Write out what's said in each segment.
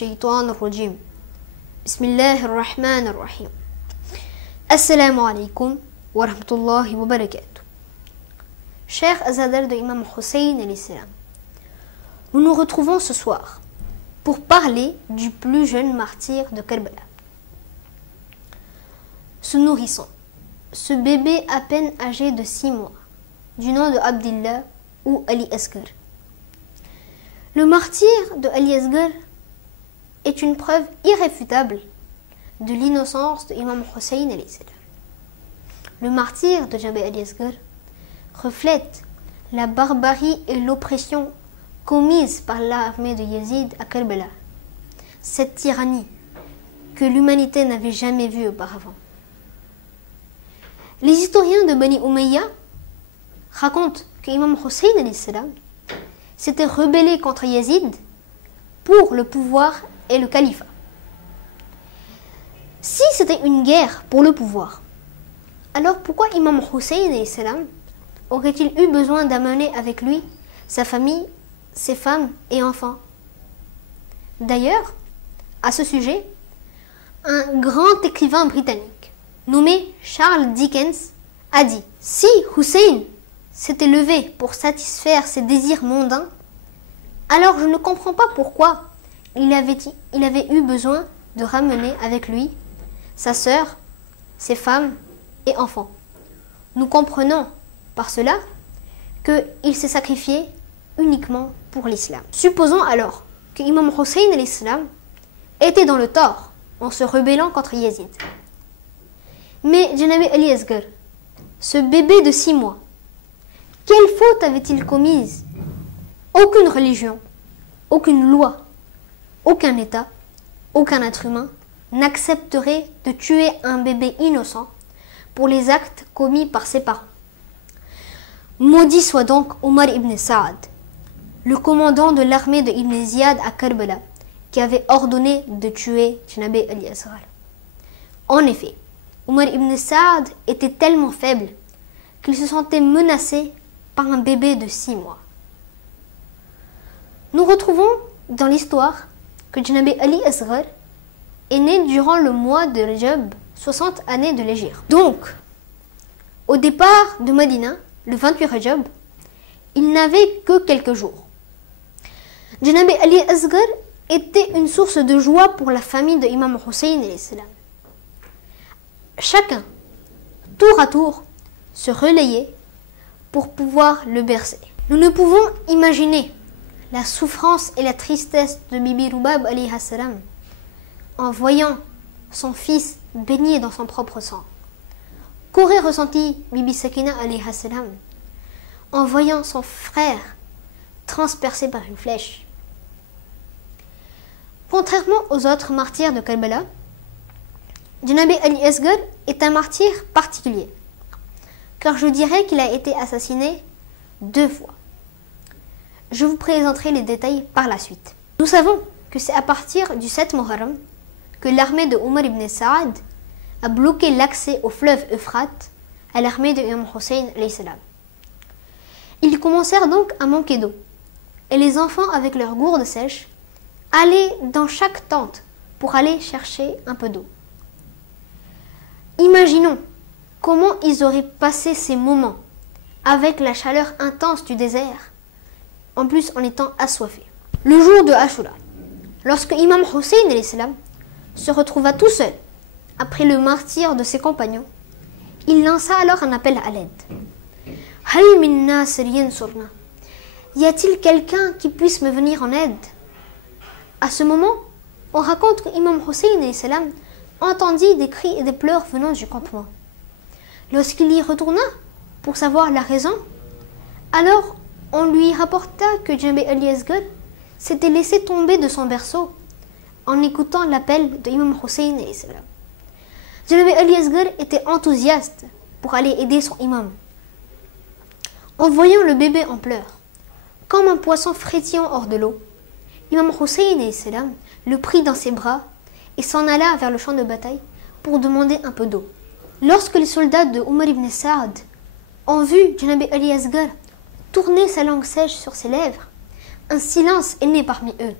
الشيطان الرجيم بسم الله الرحمن الرحيم السلام عليكم ورحمة الله وبركاته. Chers Azadar de Imam Hussein et l'Islam, nous nous retrouvons ce soir pour parler du plus jeune martyr de Karbala. Ce nourrisson, ce bébé à peine âgé de 6 mois, du nom de Abdillah ou Ali Asghar. Le martyr de Ali Asghar est une preuve irréfutable de l'innocence de Imam Hussein et l'Islam. Le martyr de Jabir Ali Asghar reflète la barbarie et l'oppression commise par l'armée de Yazid à Karbala, cette tyrannie que l'humanité n'avait jamais vue auparavant. Les historiens de Bani Umayya racontent que Imam Hussein s'était rebellé contre Yazid pour le pouvoir et le califat. Si c'était une guerre pour le pouvoir, alors pourquoi Imam Hussein aurait-il eu besoin d'amener avec lui sa famille, ses femmes et enfants? D'ailleurs, à ce sujet, un grand écrivain britannique nommé Charles Dickens a dit: si Hussein s'était levé pour satisfaire ses désirs mondains, alors je ne comprends pas pourquoi il avait eu besoin de ramener avec lui sa sœur, ses femmes et enfants. Nous comprenons par cela qu'il s'est sacrifié uniquement pour l'islam. Supposons alors que Imam Hussein et l'islam était dans le tort en se rebellant contre Yazid. Mais Janabi Ali Asghar, ce bébé de 6 mois, quelle faute avait-il commise? Aucune religion, aucune loi, aucun État, aucun être humain n'accepterait de tuer un bébé innocent pour les actes commis par ses parents. Maudit soit donc Omar ibn Saad, le commandant de l'armée de Ibn Ziyad à Karbala, qui avait ordonné de tuer Janabi Ali Asghar. En effet, Omar ibn Saad était tellement faible qu'il se sentait menacé par un bébé de 6 mois. Nous retrouvons dans l'histoire que Janabi Ali Asghar est né durant le mois de Rajab, 60 années de l'Hégire. Donc, au départ de Médina, le 28 Rajab, il n'avait que quelques jours. Janabi Ali Asghar était une source de joie pour la famille de Imam Hussein et l'Islam. Chacun, tour à tour, se relayait pour pouvoir le bercer. Nous ne pouvons imaginer la souffrance et la tristesse de Bibi Rubab alayhi salam en voyant son fils baigné dans son propre sang. Qu'aurait ressenti Bibi Sakina alayhi salam en voyant son frère transpercé par une flèche? Contrairement aux autres martyrs de Karbala, Janabi Ali Asghar est un martyr particulier, car je dirais qu'il a été assassiné 2 fois. Je vous présenterai les détails par la suite. Nous savons que c'est à partir du 7 Muharram que l'armée de Omar ibn Saad a bloqué l'accès au fleuve Euphrate à l'armée de Imam Hussein alayhi salam. Ils commencèrent donc à manquer d'eau, et les enfants avec leurs gourdes sèches allaient dans chaque tente pour aller chercher un peu d'eau. Imaginons comment ils auraient passé ces moments avec la chaleur intense du désert, en plus en étant assoiffés. Le jour de Ashura, lorsque Imam Hussein et l'Islam se retrouva tout seul après le martyre de ses compagnons, il lança alors un appel à l'aide. Hal min nasir yansurna? Y a-t-il quelqu'un qui puisse me venir en aide? À ce moment, on raconte que Imam Hussein et l'Islam entendit des cris et des pleurs venant du campement. Lorsqu'il y retourna pour savoir la raison, alors on lui rapporta que Janabi Ali Asghar s'était laissé tomber de son berceau en écoutant l'appel de Imam Hussein et l'Islam. Janabi Ali Asghar était enthousiaste pour aller aider son imam. En voyant le bébé en pleurs, comme un poisson frétillant hors de l'eau, Imam Hussein et l'Islam le prit dans ses bras et s'en alla vers le champ de bataille pour demander un peu d'eau. Lorsque les soldats de Omar ibn Saad ont vu Janabi Ali Asghar tourner sa langue sèche sur ses lèvres, un silence est né parmi eux.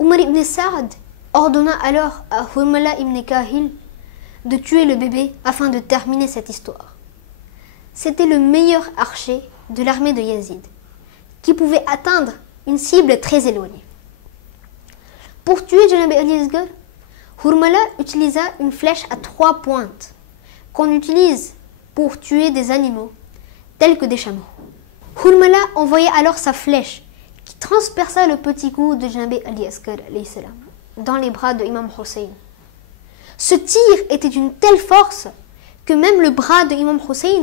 Umar ibn Sa'd ordonna alors à Hurmala ibn Kahil de tuer le bébé afin de terminer cette histoire. C'était le meilleur archer de l'armée de Yazid, qui pouvait atteindre une cible très éloignée. Pour tuer Janabi al-Yazgar, Hurmala utilisa une flèche à 3 pointes qu'on utilise pour tuer des animaux, tels que des chameaux. Hurmala envoya alors sa flèche qui transperça le petit cou de Janabi al-Yazgar dans les bras de Imam Hussein. Ce tir était d'une telle force que même le bras de Imam Hussein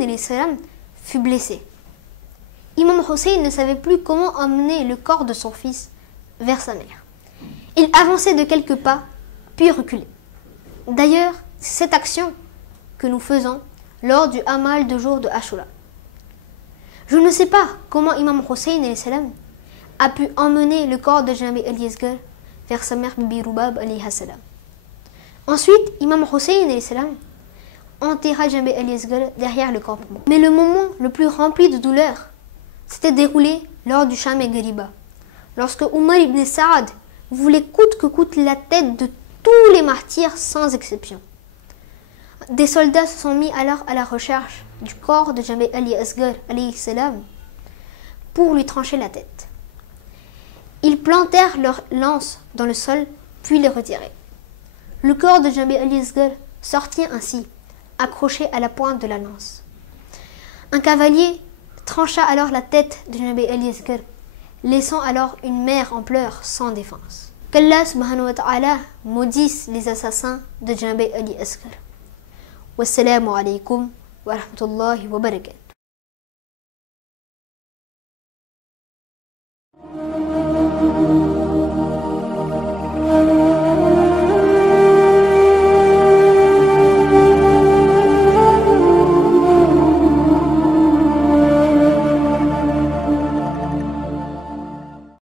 fut blessé. Imam Hussein ne savait plus comment emmener le corps de son fils vers sa mère. Il avançait de quelques pas, puis reculait. D'ailleurs, c'est cette action que nous faisons lors du Hamal de jour de Ashura. Je ne sais pas comment Imam Hussein a pu emmener le corps de Janabi al-Yazgar vers sa mère Bibi Rubab alayha salam. Ensuite, Imam Hussein enterra Janabi al-Yazgar derrière le campement. Mais le moment le plus rempli de douleur s'était déroulé lors du Sham et Ghariba, lorsque Umar ibn Sa'd voulait coûte que coûte la tête de tous les martyrs sans exception. Des soldats se sont mis alors à la recherche du corps de Janabi al-Yazgar alayhi salam pour lui trancher la tête. Ils plantèrent leurs lances dans le sol, puis les retirèrent. Le corps de Janabi al-Yazgar sortit ainsi, accroché à la pointe de la lance. Un cavalier trancha alors la tête de Janabi al-Yazgar, laissant alors une mère en pleurs sans défense. Qu'Allah subhanahu wa ta'ala maudisse les assassins de Janabi al-Yazgar. Wassalamu alaikum wa rahmatullahi wa barakatuh.